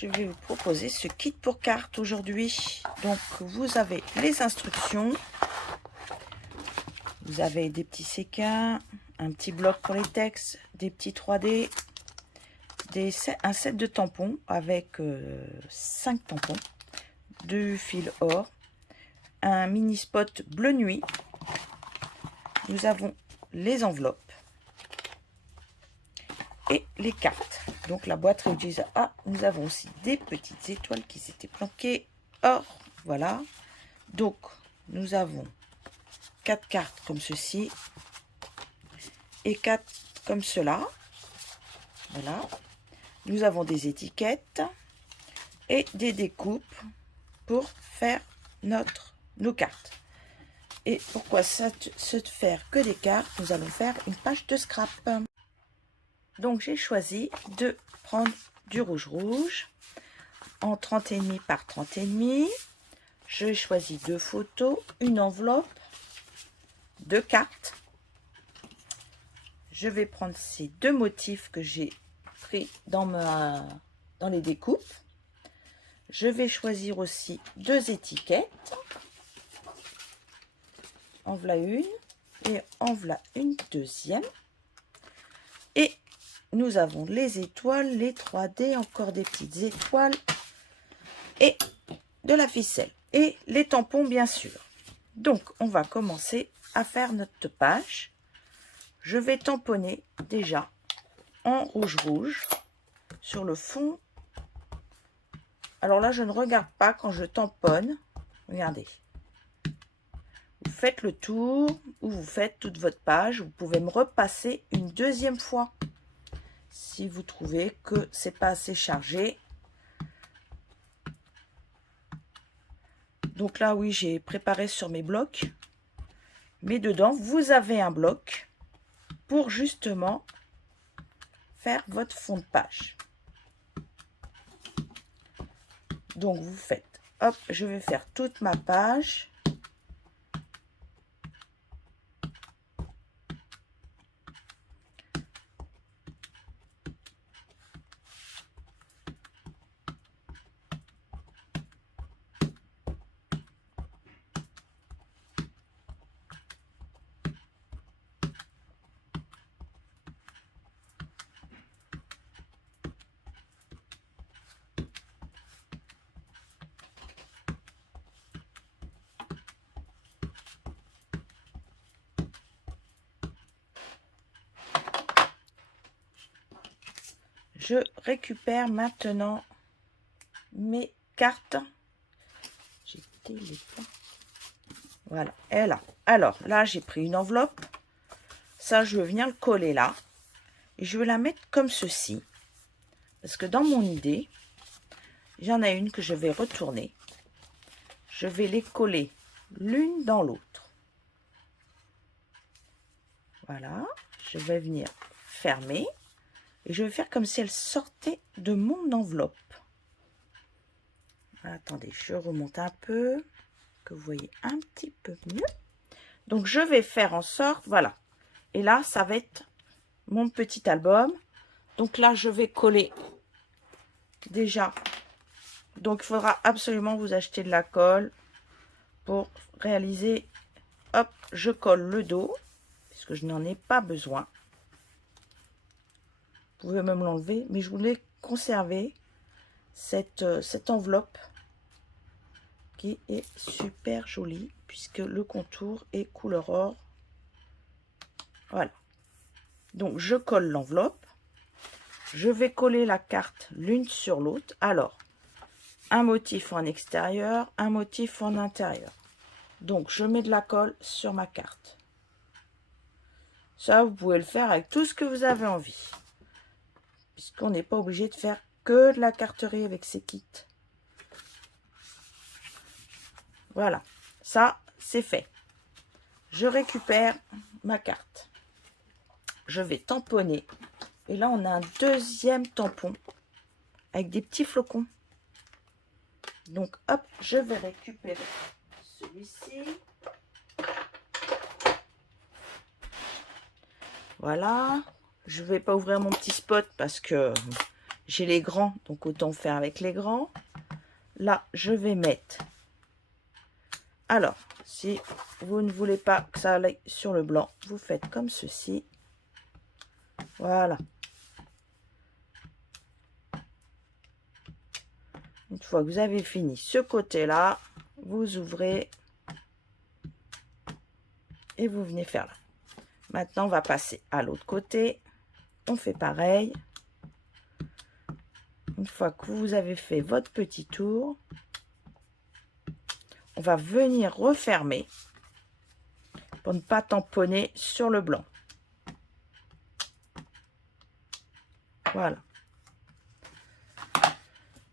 je vais vous proposer ce kit pour cartes aujourd'hui. Donc vous avez les instructions, vous avez des petits séquins, un petit bloc pour les textes, des petits 3D, un set de tampons avec 5 tampons, du fil or, un mini spot bleu nuit. Nous avons les enveloppes et les cartes. Donc la boîte réutilisable. Ah, nous avons aussi des petites étoiles qui s'étaient planquées. Or, voilà. Donc nous avons 4 cartes comme ceci et 4 comme cela. Voilà. Nous avons des étiquettes et des découpes pour faire nos cartes. Et pourquoi se faire que des cartes? Nous allons faire une page de scrap. Donc j'ai choisi de prendre du rouge en 30,5 par 30,5. J'ai choisi 2 photos, une enveloppe, 2 cartes. Je vais prendre ces 2 motifs que j'ai pris dans les découpes. Je vais choisir aussi 2 étiquettes. En voilà une et en voilà une deuxième. Et nous avons les étoiles, les 3D, encore des petites étoiles et de la ficelle et les tampons bien sûr. Donc on va commencer à faire notre page. Je vais tamponner déjà en rouge sur le fond. Alors là je ne regarde pas quand je tamponne. Regardez. Vous faites le tour ou vous faites toute votre page. Vous pouvez me repasser une deuxième fois si vous trouvez que c'est pas assez chargé. Donc là, oui, j'ai préparé sur mes blocs. Mais dedans, vous avez un bloc pour justement faire votre fond de page. Donc vous faites, hop, je vais faire toute ma page. Je récupère maintenant mes cartes. Voilà, elle est là. Alors là, j'ai pris une enveloppe. Ça, je viens le coller là. Et je vais la mettre comme ceci. Parce que dans mon idée, j'en ai une que je vais retourner. Je vais les coller l'une dans l'autre. Voilà, je vais venir fermer. Et je vais faire comme si elle sortait de mon enveloppe. Attendez, je remonte un peu, que vous voyez un petit peu mieux. Donc, je vais faire en sorte, voilà. Et là, ça va être mon petit album. Donc là, je vais coller déjà. Donc, il faudra absolument vous acheter de la colle pour réaliser. Hop, je colle le dos, puisque je n'en ai pas besoin. Vous pouvez même l'enlever, mais je voulais conserver cette enveloppe qui est super jolie puisque le contour est couleur or. Voilà. Donc je colle l'enveloppe. Je vais coller la carte l'une sur l'autre. Alors, un motif en extérieur, un motif en intérieur. Donc je mets de la colle sur ma carte. Ça, vous pouvez le faire avec tout ce que vous avez envie. Puisqu'on n'est pas obligé de faire que de la carterie avec ces kits. Voilà, ça c'est fait. Je récupère ma carte. Je vais tamponner. Et là, on a un deuxième tampon avec des petits flocons. Donc, hop, je vais récupérer celui-ci. Voilà. Je ne vais pas ouvrir mon petit spot parce que j'ai les grands, donc autant faire avec les grands. Là, je vais mettre... Alors, si vous ne voulez pas que ça aille sur le blanc, vous faites comme ceci. Voilà. Une fois que vous avez fini ce côté-là, vous ouvrez et vous venez faire là. Maintenant, on va passer à l'autre côté. On fait pareil. Une fois que vous avez fait votre petit tour, on va venir refermer pour ne pas tamponner sur le blanc. Voilà.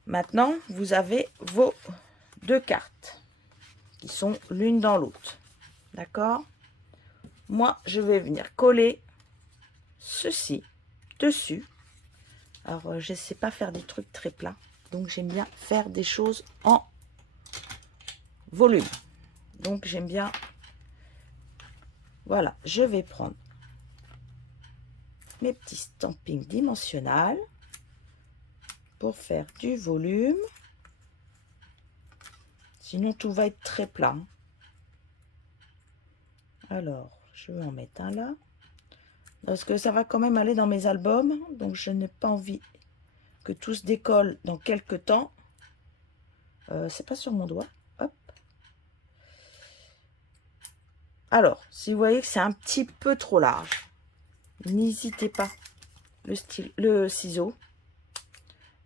Maintenant, vous avez vos deux cartes qui sont l'une dans l'autre. D'accord? Moi, je vais venir coller ceci dessus. Alors, je ne sais pas faire des trucs très plats. Donc, j'aime bien faire des choses en volume. Donc, j'aime bien... Voilà, je vais prendre mes petits stampings dimensionnels pour faire du volume. Sinon, tout va être très plat. Alors, je vais en mettre un là. Parce que ça va quand même aller dans mes albums. Donc, je n'ai pas envie que tout se décolle dans quelques temps. C'est pas sur mon doigt. Hop. Alors, si vous voyez que c'est un petit peu trop large, n'hésitez pas. Le ciseau.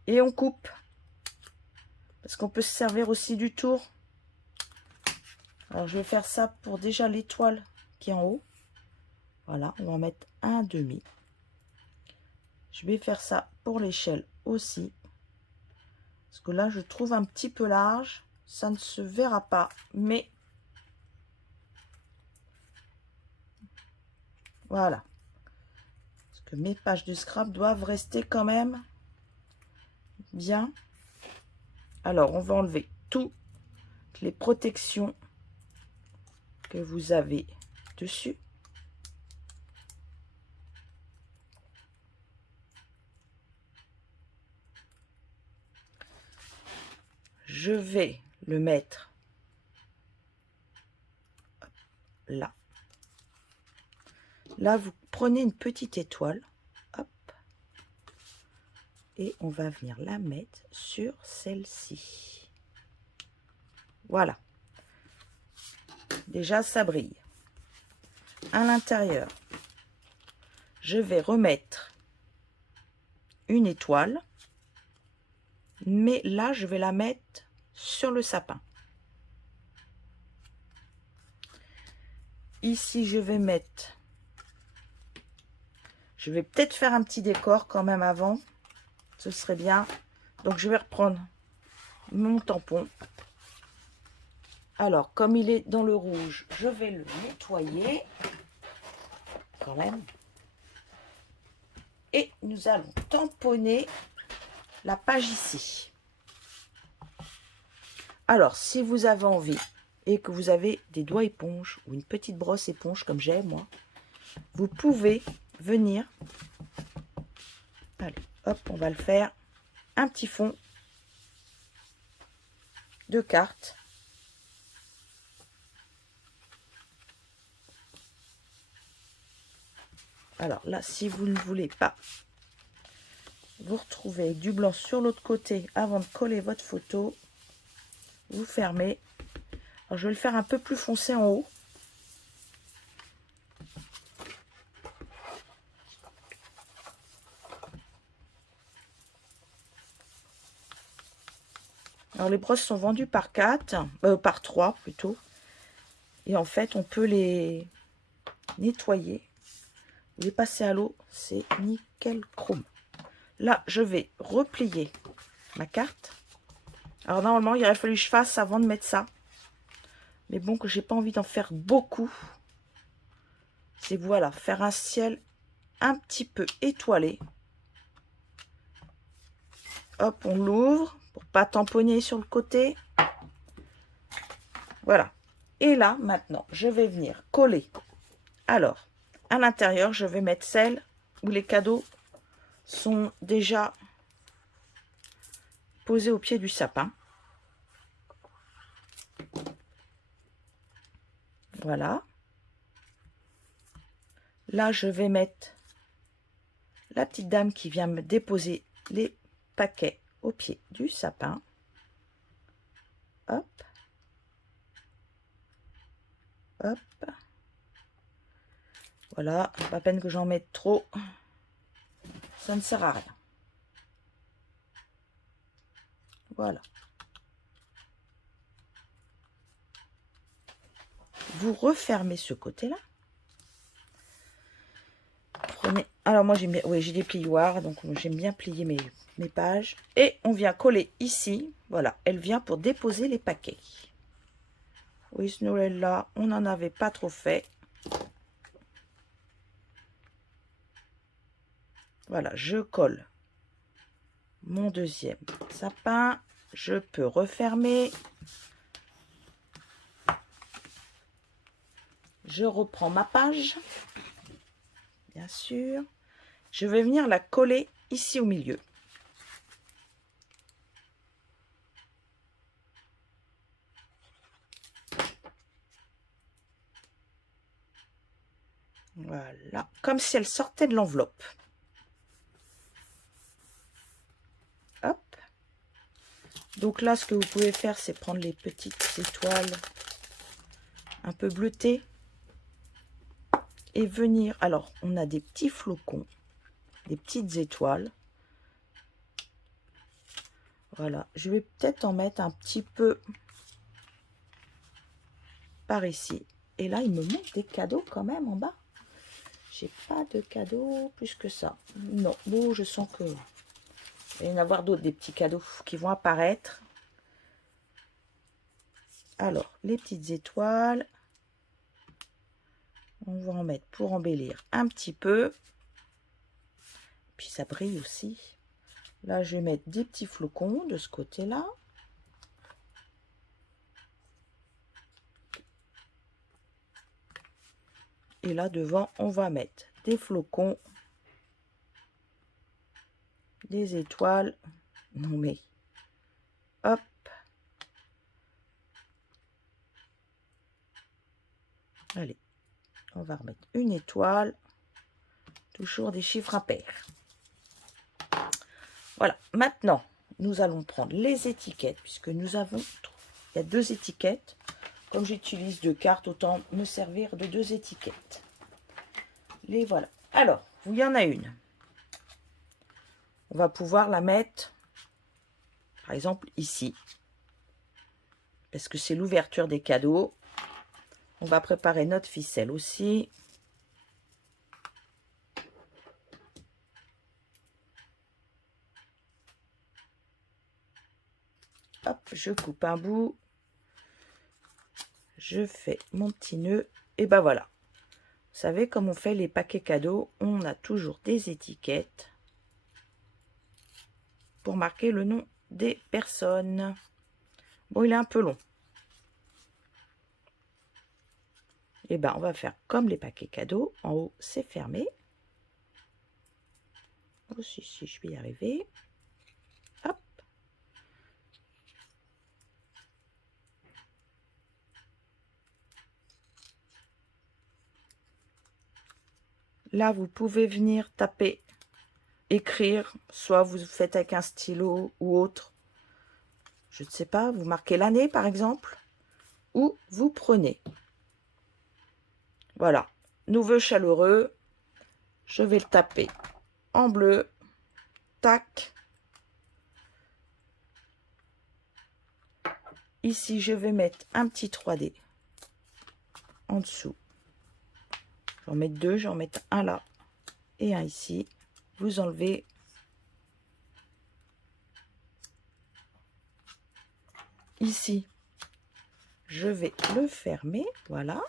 Et on coupe. Parce qu'on peut se servir aussi du tour. Alors, je vais faire ça pour déjà l'étoile qui est en haut. Voilà, on va en mettre un demi. Je vais faire ça pour l'échelle aussi. Parce que là, je trouve un petit peu large. Ça ne se verra pas, mais... Voilà. Parce que mes pages de scrap doivent rester quand même bien. Alors, on va enlever toutes les protections que vous avez dessus. Je vais le mettre là. Là, vous prenez une petite étoile. Hop. Et on va venir la mettre sur celle-ci. Voilà. Déjà, ça brille. À l'intérieur, je vais remettre une étoile. Mais là, je vais la mettre sur le sapin. Ici, je vais mettre... Je vais peut-être faire un petit décor quand même avant. Ce serait bien. Donc, je vais reprendre mon tampon. Alors, comme il est dans le rouge, je vais le nettoyer. Quand même. Et nous allons tamponner la page ici. Alors, si vous avez envie et que vous avez des doigts éponges ou une petite brosse éponge comme j'ai moi, vous pouvez venir, allez, hop, on va le faire, un petit fond de carte. Alors là, si vous ne voulez pas vous retrouver avec du blanc sur l'autre côté avant de coller votre photo, vous fermez. Alors, je vais le faire un peu plus foncé en haut. Alors, les brosses sont vendues par 4, par 3 plutôt. Et en fait, on peut les nettoyer. Les passer à l'eau, c'est nickel chrome. Là, je vais replier ma carte. Alors, normalement, il aurait fallu que je fasse avant de mettre ça. Mais bon, que j'ai pas envie d'en faire beaucoup. C'est voilà, faire un ciel un petit peu étoilé. Hop, on l'ouvre pour pas tamponner sur le côté. Voilà. Et là, maintenant, je vais venir coller. Alors, à l'intérieur, je vais mettre celle où les cadeaux sont déjà poser au pied du sapin. Voilà. Là, je vais mettre la petite dame qui vient me déposer les paquets au pied du sapin. Hop. Hop. Voilà, pas la peine que j'en mette trop. Ça ne sert à rien. Voilà. Vous refermez ce côté-là. Prenez. Alors moi j'aime bien. Oui, j'ai des plioirs, donc j'aime bien plier mes pages. Et on vient coller ici. Voilà, elle vient pour déposer les paquets. Oui, ce Noël-là, on n'en avait pas trop fait. Voilà, je colle mon deuxième sapin. Je peux refermer. Je reprends ma page. Bien sûr. Je vais venir la coller ici au milieu. Voilà, comme si elle sortait de l'enveloppe. Hop. Donc là, ce que vous pouvez faire, c'est prendre les petites étoiles un peu bleutées et venir. Alors, on a des petits flocons, des petites étoiles. Voilà, je vais peut-être en mettre un petit peu par ici. Et là, il me manque des cadeaux quand même en bas. J'ai pas de cadeaux plus que ça. Non, bon, je sens que il va y en avoir d'autres, des petits cadeaux qui vont apparaître. Alors, les petites étoiles, on va en mettre pour embellir un petit peu. Puis ça brille aussi. Là, je vais mettre des petits flocons de ce côté-là. Et là, devant, on va mettre des flocons, des étoiles. Non mais, hop. Allez, on va remettre une étoile. Toujours des chiffres impairs. Voilà, maintenant, nous allons prendre les étiquettes, puisque nous avons, il y a 2 étiquettes. Comme j'utilise 2 cartes, autant me servir de 2 étiquettes. Les voilà. Alors, il y en a une. On va pouvoir la mettre, par exemple, ici. Parce que c'est l'ouverture des cadeaux. On va préparer notre ficelle aussi. Hop, je coupe un bout. Je fais mon petit nœud. Et ben voilà. Vous savez, comme on fait les paquets cadeaux, on a toujours des étiquettes pour marquer le nom des personnes. Bon, il est un peu long. Et ben, on va faire comme les paquets cadeaux. En haut, c'est fermé. Oh, si, je vais y arriver. Hop. Là, vous pouvez venir taper, écrire. Soit vous faites avec un stylo ou autre. Je ne sais pas, vous marquez l'année, par exemple. Ou vous prenez. Voilà. Nos vœux chaleureux. Je vais le taper en bleu. Tac. Ici, je vais mettre un petit 3D en dessous. J'en mets 2, j'en mets un là et un ici. Vous enlevez. Ici, je vais le fermer. Voilà.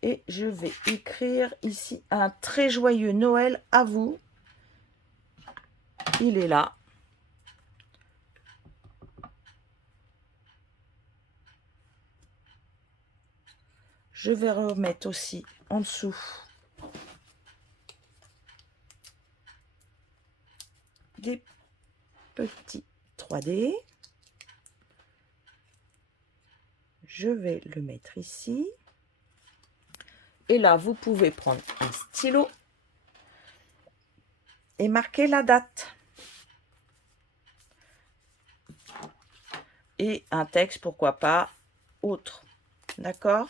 Et je vais écrire ici un très joyeux Noël à vous. Il est là. Je vais remettre aussi en dessous des petits 3D. Je vais le mettre ici. Et là, vous pouvez prendre un stylo et marquer la date. Et un texte, pourquoi pas, autre. D'accord?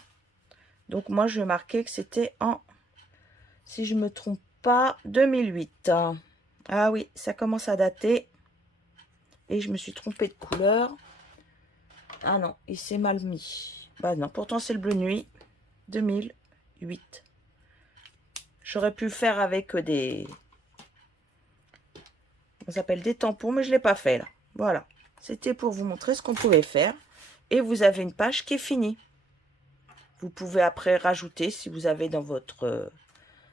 Donc, moi, je vais marquer que c'était en, si je ne me trompe pas, 2008. Ah oui, ça commence à dater. Et je me suis trompée de couleur. Ah non, il s'est mal mis. Bah non, pourtant, c'est le bleu nuit. 2008. J'aurais pu faire avec des... On s'appelle des tampons, mais je ne l'ai pas fait là. Voilà. C'était pour vous montrer ce qu'on pouvait faire. Et vous avez une page qui est finie. Vous pouvez après rajouter, si vous avez dans votre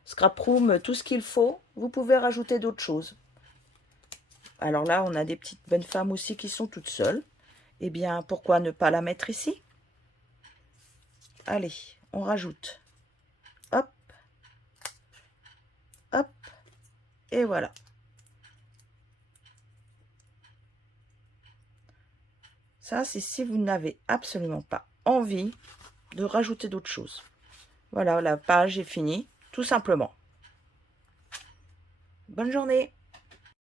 scrap room tout ce qu'il faut, vous pouvez rajouter d'autres choses. Alors là, on a des petites bonnes femmes aussi qui sont toutes seules. Eh bien, pourquoi ne pas la mettre ici? Allez, on rajoute. Hop. Hop. Et voilà. Ça, c'est si vous n'avez absolument pas envie de rajouter d'autres choses. Voilà, la page est finie, tout simplement. Bonne journée!